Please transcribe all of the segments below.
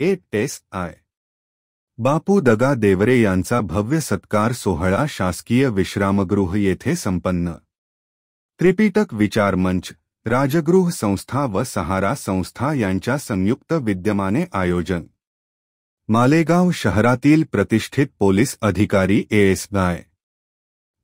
ASI बापू दगा देवरे यांचा भव्य सत्कार सोहळा शासकीय विश्रामगृह येथे संपन्न। त्रिपिटक विचार मंच, राजगृह संस्था व सहारा संस्था यांच्या संयुक्त विद्यमाने आयोजन। मालेगाव शहरातील प्रतिष्ठित पोलीस अधिकारी ASI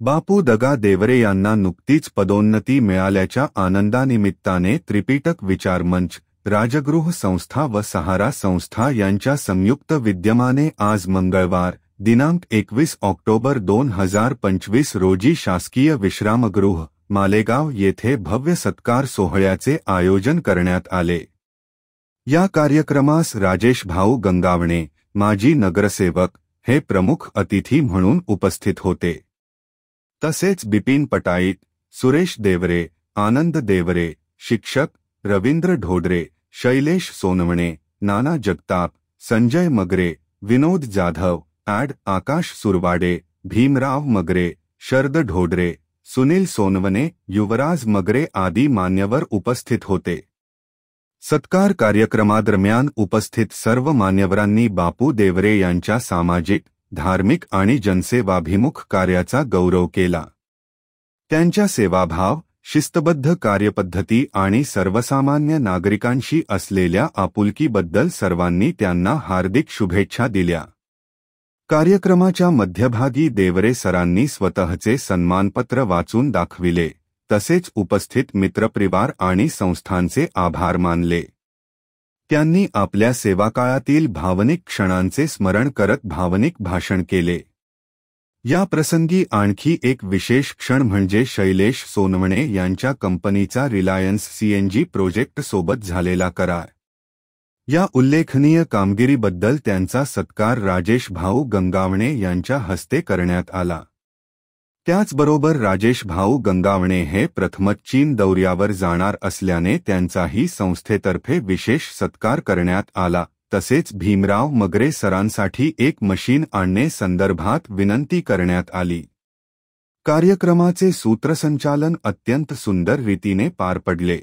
बापू दगा देवरे यांना नुकतीच पदोन्नती मिळाल्याच्या आनंदानिमित्ताने त्रिपिटक विचार मंच, राजगृह संस्था व सहारा संस्था यांच्या संयुक्त विद्यमाने आज मंगळवार दिनांक 21 ऑक्टोबर 2025 रोजी शासकीय विश्रामगृह मालेगाव येथे भव्य सत्कार सोहळ्याचे आयोजन करण्यात आले। या कार्यक्रमास राजेश भाऊ गंगावणे, माजी नगरसेवक, हे प्रमुख अतिथी म्हणून उपस्थित होते। तसेच बिपिन पटाईत, सुरेश देवरे, आनंद देवरे, शिक्षक, रवींद्र ढोडरे, शैलेश सोनवणे, नाना जगताप, संजय मगरे, विनोद जाधव, आकाश सुरवाडे, भीमराव मगरे, शरद ढोडरे, सुनील सोनवणे, युवराज मगरे आदी मान्यवर उपस्थित होते। सत्कार कार्यक्रमादरम्यान उपस्थित सर्व मान्यवरांनी बापू देवरे यांच्या सामाजिक, धार्मिक आणि जनसेवाभिमुख कार्याचा गौरव केला। त्यांच्या सेवाभाव, शिस्तबद्ध कार्यपद्धती आणि सर्वसामान्य नागरिकांशी असलेल्या आपुलकीबद्दल सर्वांनी त्यांना हार्दिक शुभेच्छा दिल्या। कार्यक्रमाच्या मध्यभागी देवरे सरांनी स्वतःचे सन्मानपत्र वाचून दाखविले, तसेच उपस्थित मित्रपरिवार आणि संस्थांचे आभार मानले। त्यांनी आपल्या सेवाकाळातील भावनिक क्षणांचे स्मरण करत भावनिक भाषण केले। या प्रसंगी आणखी एक विशेष क्षण म्हणजे शैलेश सोनवणे यांच्या कंपनीचा रिलायन्स CNG प्रोजेक्ट सोबत झालेला करार। या उल्लेखनीय कामगिरीबद्दल त्यांचा सत्कार राजेश भाऊ गंगावणे यांच्या हस्ते करण्यात आला। त्याचबरोबर राजेश भाऊ गंगावणे हे प्रथमच चीन दौऱ्यावर जाणार असल्याने त्यांचाही संस्थेतर्फे विशेष सत्कार करण्यात आला। तसेच भीमराव मगरे सरांसाठी एक मशीन आणणे संदर्भात विनंती करण्यात आली। कार्यक्रमाचे सूत्रसंचालन अत्यंत सुंदर रीतीने पार पडले।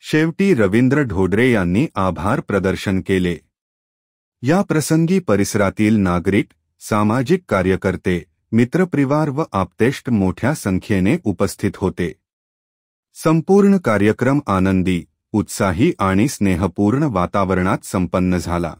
शेवटी रवींद्र ढोडरे यांनी आभार प्रदर्शन केले। या प्रसंगी परिसरातील नागरिक, सामाजिक कार्यकर्ते, मित्रपरिवार व आप्तेष्ट मोठ्या संख्येने उपस्थित होते। संपूर्ण कार्यक्रम आनंदी, उत्साही आणि स्नेहपूर्ण वातावरणात संपन्न झाला।